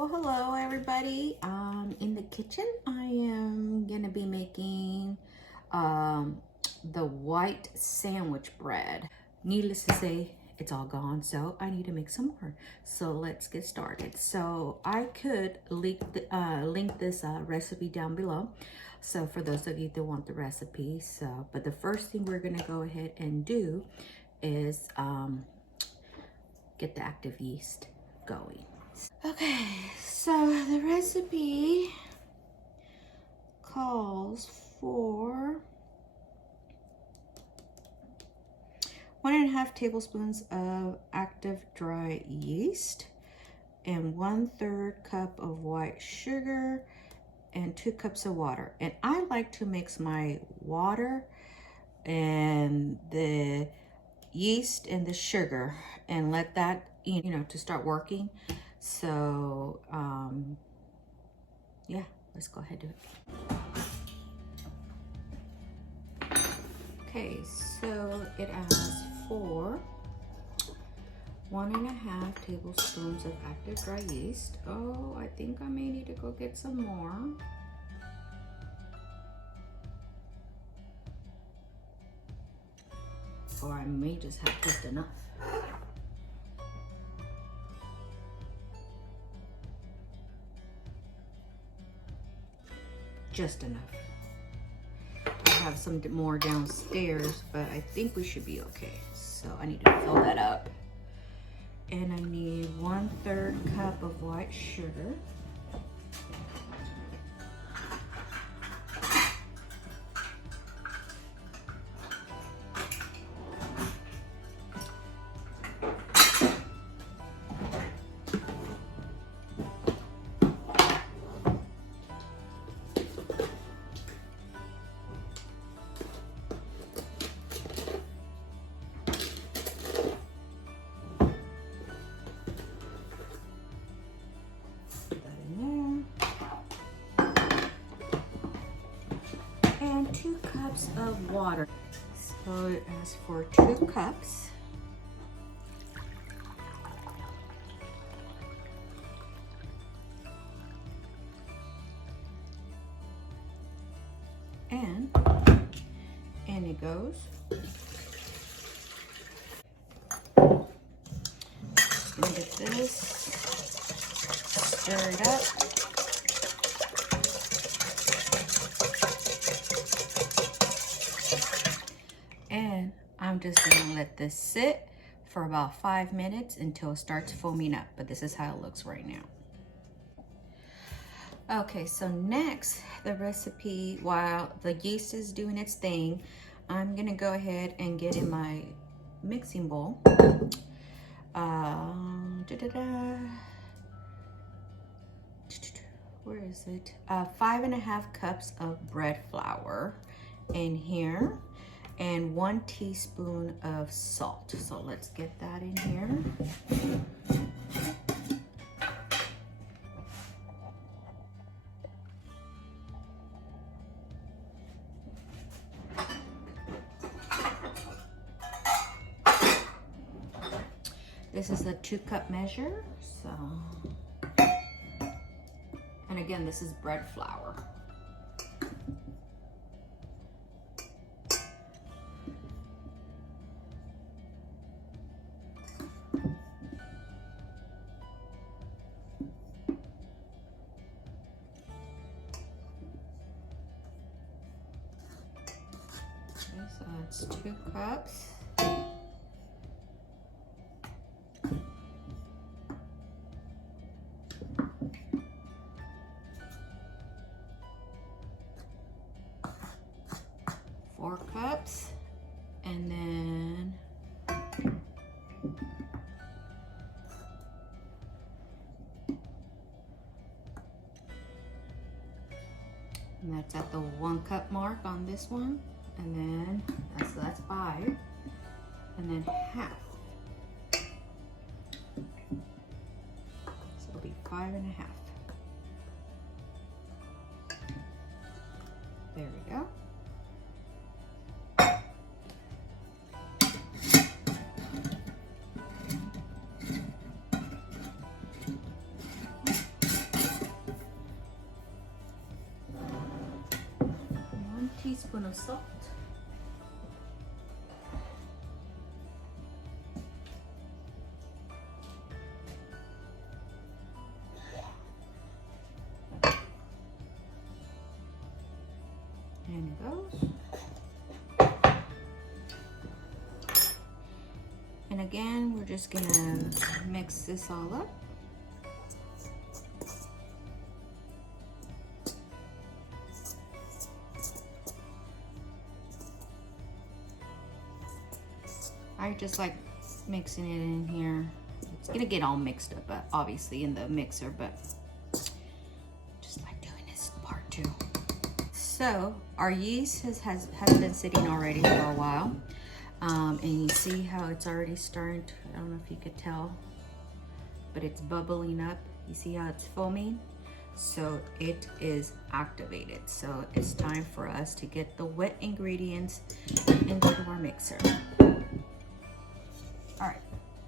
Well, hello everybody. In the kitchen, I am gonna be making the white sandwich bread. Needless to say, it's all gone, so I need to make some more. So let's get started. So I could link this recipe down below. So for those of you that want the recipe, but the first thing we're gonna go ahead and do is get the active yeast going. Okay, so the recipe calls for 1.5 tablespoons of active dry yeast and 1/3 cup of white sugar and 2 cups of water. And I like to mix my water and the yeast and the sugar and let that, to start working. So, yeah, let's go ahead and do it. Okay, so it asks for 1.5 tablespoons of active dry yeast. Oh, I think I may need to go get some more. Or I may just have just enough. Just enough. I have some more downstairs, but I think we should be okay. So I need to fill that up. And I need 1/3 cup of white sugar. And 2 cups of water. So it asks for 2 cups. And it goes. Just gonna get this, stir it up. And I'm just gonna let this sit for about 5 minutes until it starts foaming up. But this is how it looks right now. Okay, so next, the recipe, while the yeast is doing its thing, I'm gonna go ahead and get in my mixing bowl. Where is it? 5.5 cups of bread flour in here and 1 teaspoon of salt. So let's get that in here. This is a 2-cup measure, so. And again, this is bread flour. Okay, so that's 2 cups. And then that's at the 1 cup mark on this one. And then that's 5. And then half. So it'll be 5.5. There we go. teaspoon of salt. And it goes. And again, we're just gonna mix this all up. I just like mixing it in here. It's gonna get all mixed up, but obviously in the mixer, but just like doing this part too. So our yeast has been sitting already for a while. And you see how it's already starting to, I don't know if you could tell, but it's bubbling up. You see how it's foaming? So it is activated. So it's time for us to get the wet ingredients into our mixer. All right,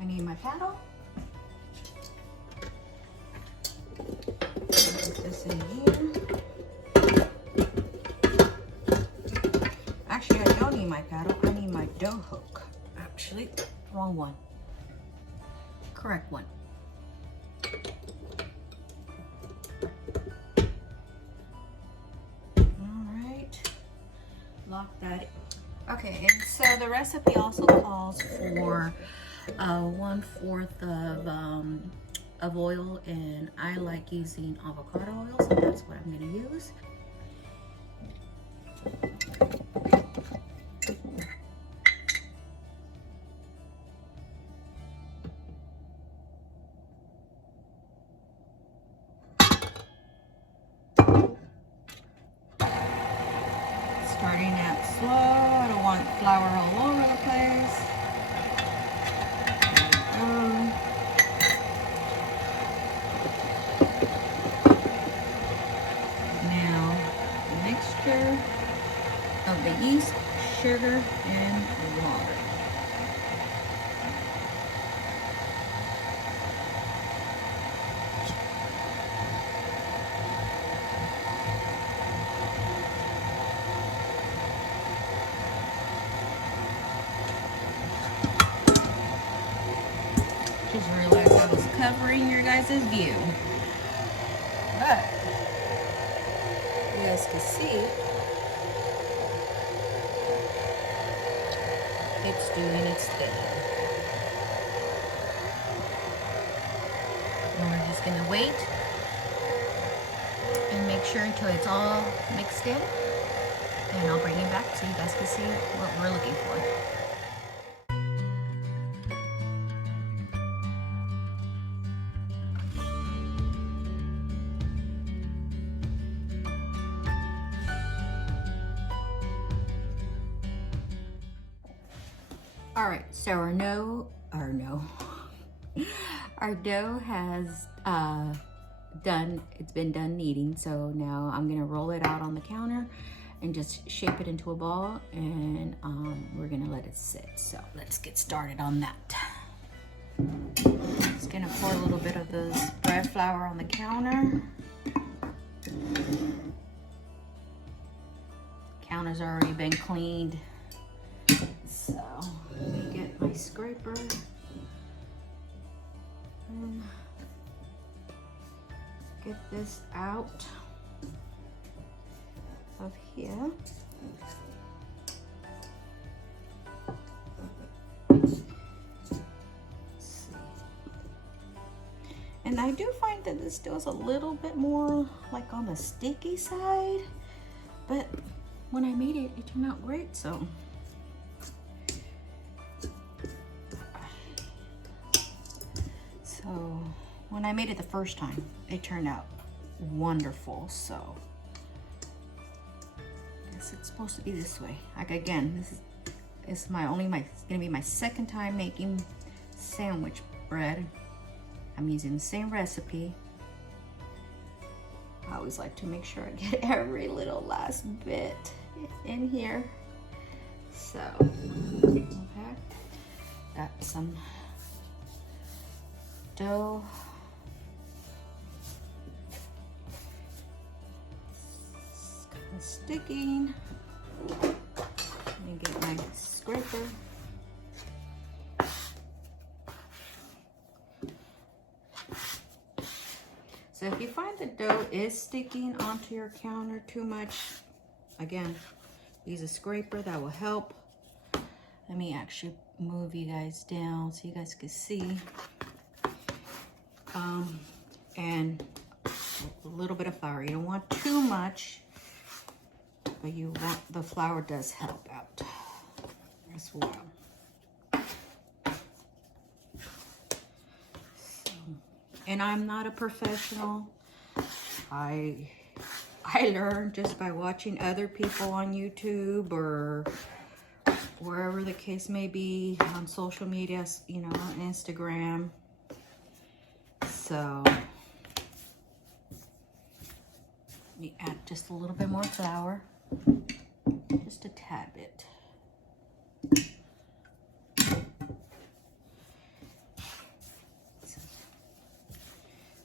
I need my paddle. Put this in here. Actually, I don't need my paddle. I need my dough hook. Actually, wrong one. Correct one. All right, lock that in. Okay, and so the recipe also calls for 1/4 of oil, and I like using avocado oil, so that's what I'm gonna use. Starting out slow, I don't want flour all over the place. Now, the mixture of the yeast, sugar, and water. Just realized I was covering your guys' view. But you guys can see it's doing its thing. And we're just gonna wait and make sure until it's all mixed in. And I'll bring it back so you guys can see what we're looking for. All right, so our dough has it's been done kneading. So now I'm gonna roll it out on the counter and just shape it into a ball, and we're gonna let it sit. So let's get started on that. Just gonna pour a little bit of this bread flour on the counter. Counter's already been cleaned. So let me get my scraper. Get this out of here. Let's see. And I do find that this dough is a little bit more like on the sticky side, but when I made it, it turned out great. So when I made it the first time, it turned out wonderful. So I guess it's supposed to be this way. Like again, this is gonna be my second time making sandwich bread. I'm using the same recipe. I always like to make sure I get every little last bit in here. So, okay, got some dough. It's kind of sticking. Let me get my scraper. So if you find the dough is sticking onto your counter too much, again, use a scraper, that will help. Let me actually move you guys down so you guys can see. And a little bit of flour. You don't want too much, but you want, the flour does help out as well. And I'm not a professional. I learned just by watching other people on YouTube or wherever the case may be, on social media, you know, on Instagram. So we add just a little bit more flour, just a tad bit.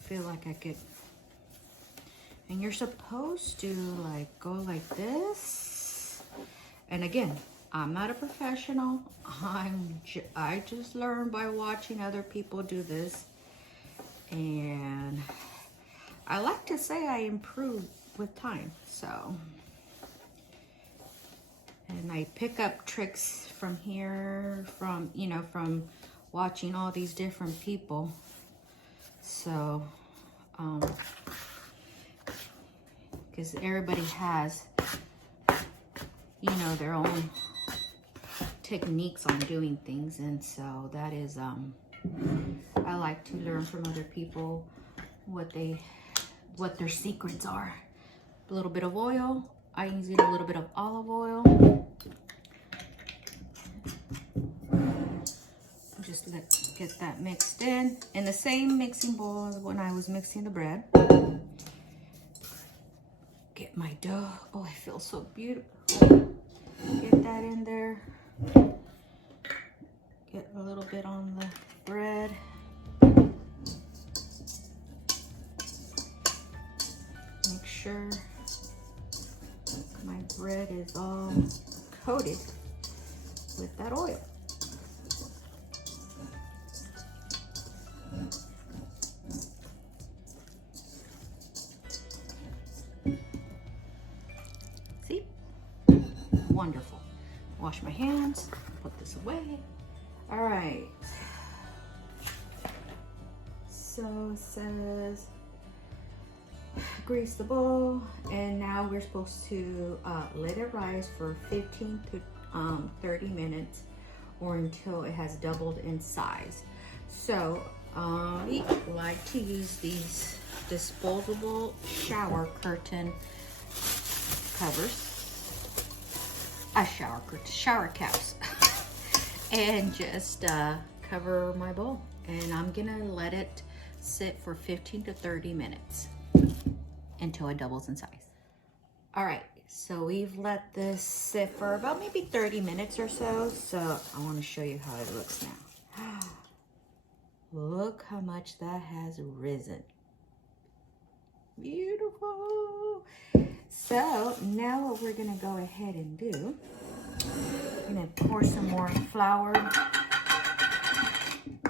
Feel like I could, and you're supposed to like go like this. And again, I'm not a professional. I just learned by watching other people do this, and I like to say I improve with time. So, and I pick up tricks from here, from, you know, from watching all these different people. So, because everybody has, you know, their own techniques on doing things, and so that is, I like to learn from other people what their secrets are. A little bit of oil. I use a little bit of olive oil. Just get that mixed in the same mixing bowl as when I was mixing the bread. Get my dough. Oh, it feels so beautiful. Get that in there. Get a little bit on the bread. Make sure my bread is all coated with that oil. See? Wonderful. Wash my hands, put this away. All right. So it says grease the bowl, and now we're supposed to let it rise for 15 to 30 minutes or until it has doubled in size. So we like to use these disposable shower curtain covers, shower caps, and just cover my bowl, and I'm gonna let it sit for 15 to 30 minutes until it doubles in size. All right, so we've let this sit for about maybe 30 minutes or so. So I want to show you how it looks now. Look how much that has risen. Beautiful. So now what we're gonna go ahead and do, I'm gonna pour some more flour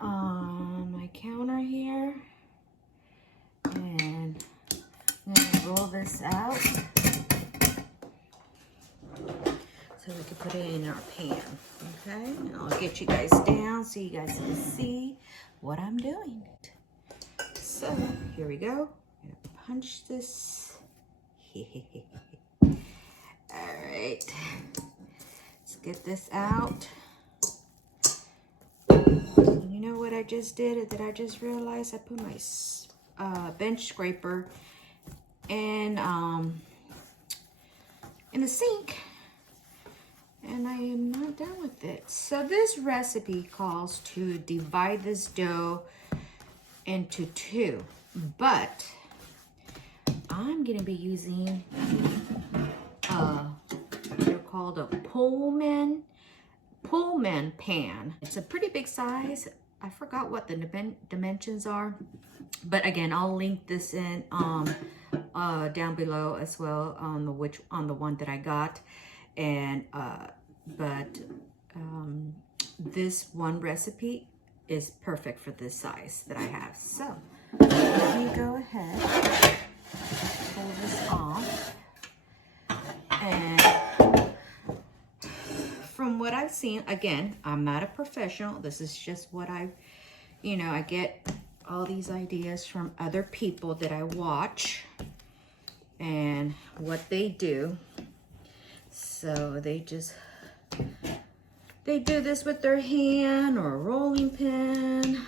on my counter here, and I'm gonna roll this out so we can put it in our pan. Okay, and I'll get you guys down so you guys can see what I'm doing. So here we go. I'm gonna punch this. All right, let's get this out. You know what I just did? That I just realized I put my bench scraper in the sink, and I am not done with it. So this recipe calls to divide this dough into two, but I'm gonna be using they're called a Pullman pan. It's a pretty big size. I forgot what the dimensions are, but again, I'll link this in down below as well on the one that I got, and but this one recipe is perfect for this size that I have. So let me go ahead, pull this off. And from what I've seen, again, I'm not a professional. This is just what I get all these ideas from other people that I watch and what they do. So they do this with their hand or a rolling pin.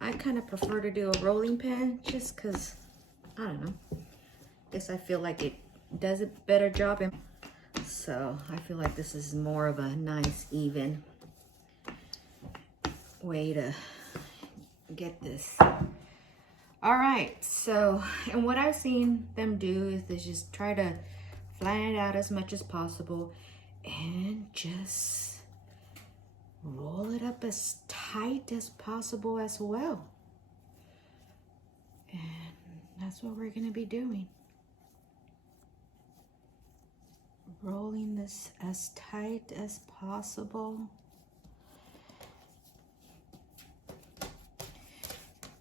I kind of prefer to do a rolling pin just because, I don't know, guess I feel like it does a better job. So I feel like this is more of a nice, even way to get this. All right, so, and what I've seen them do is they just try to flatten it out as much as possible and just roll it up as tight as possible as well. And that's what we're gonna be doing. Rolling this as tight as possible.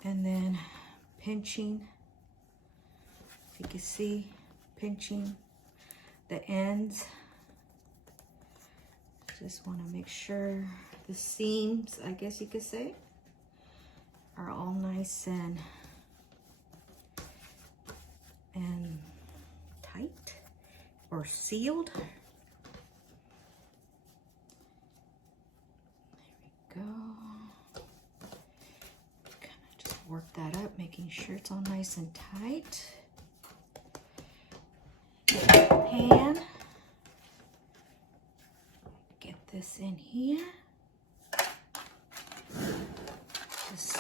And then pinching, if you can see, pinching the ends. Just want to make sure the seams, I guess you could say, are all nice and tight or sealed. There we go. Kind of just work that up, making sure it's all nice and tight. Pan. Get this in here. Just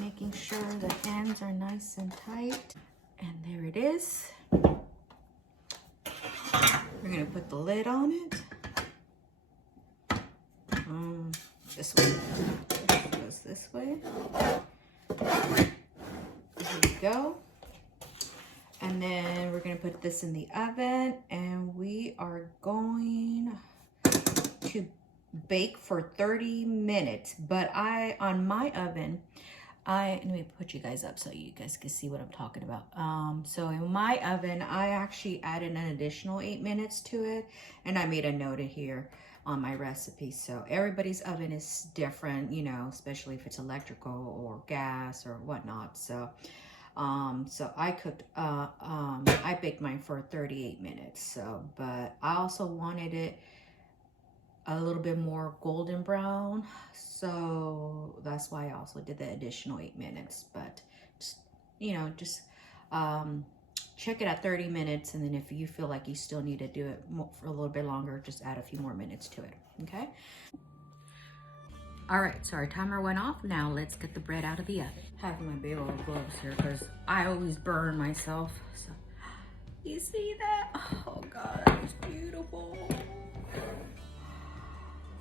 making sure the ends are nice and tight. And there it is. We're gonna put the lid on it. This way. It goes this way. There we go. And then we're gonna put this in the oven, and we are going to bake for 30 minutes. But on my oven, let me put you guys up so you guys can see what I'm talking about. So in my oven, I actually added an additional 8 minutes to it, and I made a note here on my recipe. So everybody's oven is different, you know, especially if it's electrical or gas or whatnot. So so I cooked, I baked mine for 38 minutes. So, but I also wanted it a little bit more golden brown. So that's why I also did the additional 8 minutes. But, just, you know, just check it at 30 minutes. And then if you feel like you still need to do it for a little bit longer, just add a few more minutes to it. Okay. All right, so our timer went off. Now let's get the bread out of the oven. I have my big old gloves here because I always burn myself. So you see that? Oh God, it's beautiful.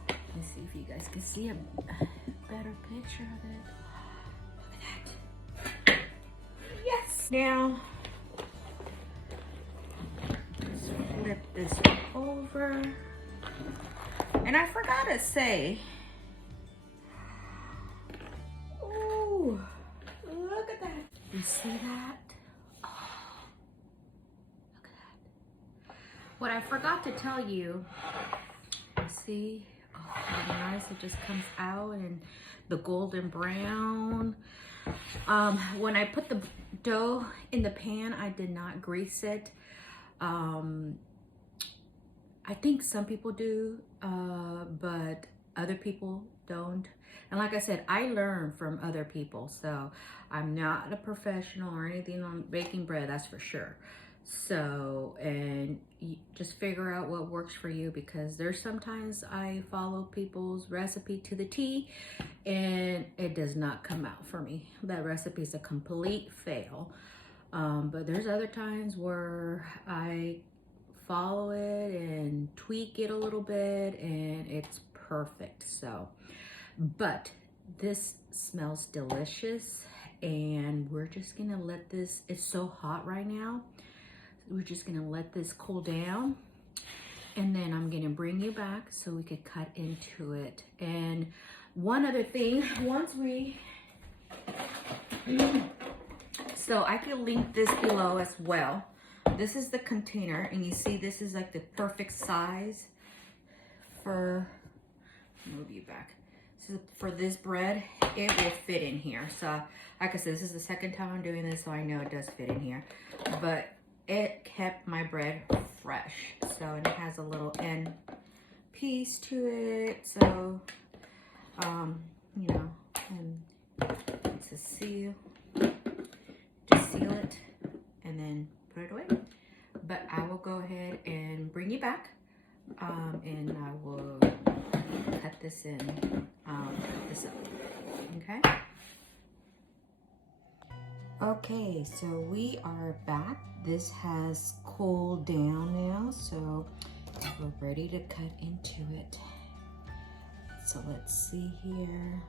Let me see if you guys can see a better picture of it. Look at that. Yes. Now, let's flip this over. And I forgot to say, look at that. You see that? Oh, look at that. What I forgot to tell you, see, oh, how nice it just comes out, and the golden brown. When I put the dough in the pan, I did not grease it. I think some people do, but other people don't. And like I said, I learn from other people, so I'm not a professional or anything on baking bread, that's for sure. So, and you just figure out what works for you, because there's sometimes I follow people's recipe to the T and it does not come out for me. That recipe is a complete fail. But there's other times where I follow it and tweak it a little bit and it's perfect. So, but this smells delicious, and we're just gonna let this, it's so hot right now, we're just gonna let this cool down, and then I'm gonna bring you back so we could cut into it. And one other thing, once we, so I can link this below as well. This is the container, and you see this is like the perfect size for, move you back. So for this bread, it will fit in here. So like I said, this is the second time I'm doing this, so I know it does fit in here. But it kept my bread fresh. So, and it has a little end piece to it. So, you know, and it's a seal. Just seal it and then put it away. But I will go ahead and bring you back, and I will cut this in, cut this up, okay? Okay, so we are back. This has cooled down now, so we're ready to cut into it. So let's see here.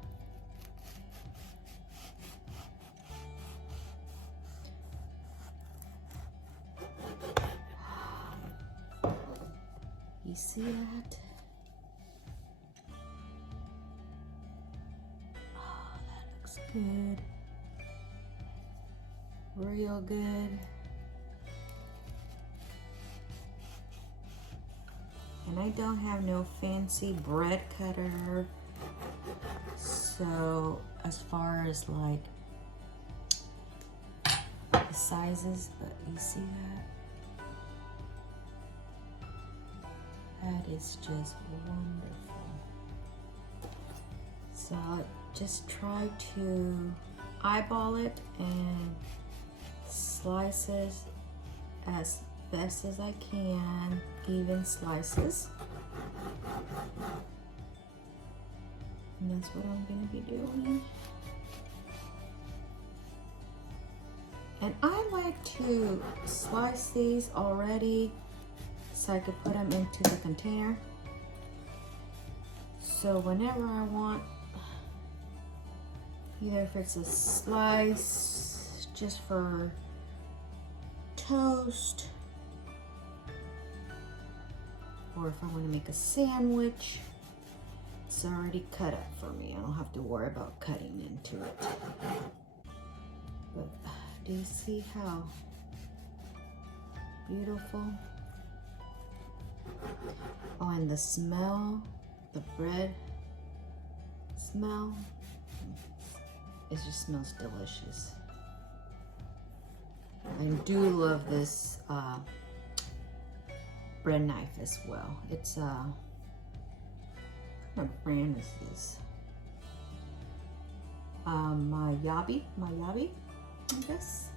You see that? Oh, that looks good. Real good. And I don't have no fancy bread cutter. So as far as like the sizes, but you see that? That is just wonderful. So I'll just try to eyeball it and slices as best as I can, even slices. And that's what I'm gonna be doing. And I like to slice these already so I could put them into the container. So whenever I want, either if it's a slice just for toast, or if I want to make a sandwich, it's already cut up for me. I don't have to worry about cutting into it. But do you see how beautiful? Oh, and the smell, the bread smell, it just smells delicious. I do love this bread knife as well. It's what brand is this? Mayabi, I guess.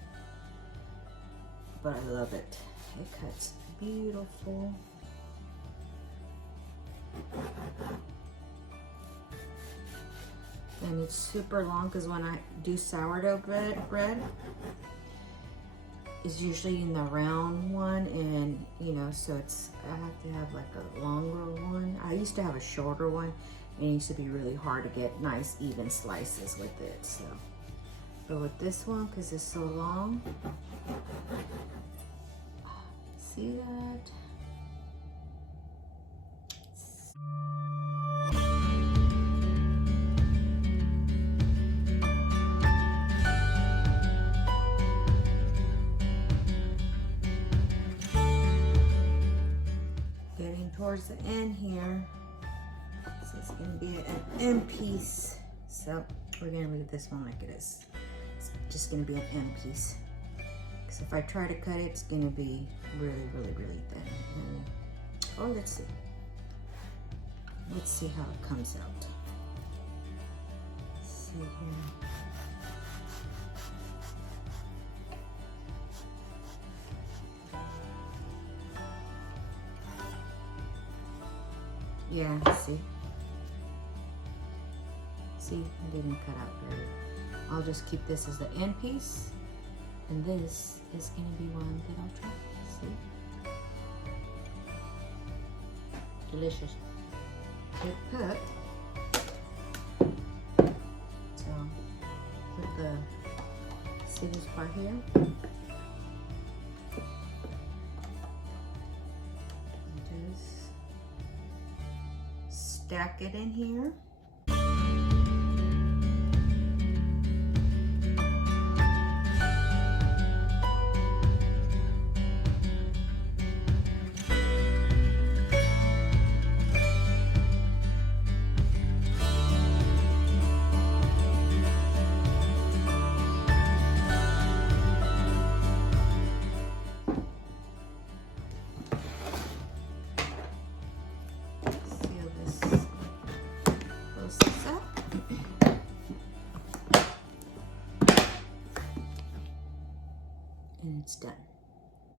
But I love it. It cuts beautiful. And it's super long because when I do sourdough bread, it's usually in the round one, and you know, so it's, I have to have like a longer one. I used to have a shorter one, and it used to be really hard to get nice even slices with it. So, but with this one, because it's so long, see that? Getting towards the end here, so it's going to be an end piece. So we're going to leave this one like it is. It's just going to be an end piece. Because if I try to cut it, it's going to be really, really, really thin. And, oh, let's see. Let's see how it comes out. Let's see here. Yeah, see? See, I didn't cut out very. I'll just keep this as the end piece, and this is going to be one that I'll try. See? Delicious. Good cut. So, put the, see this part here? stack it in here.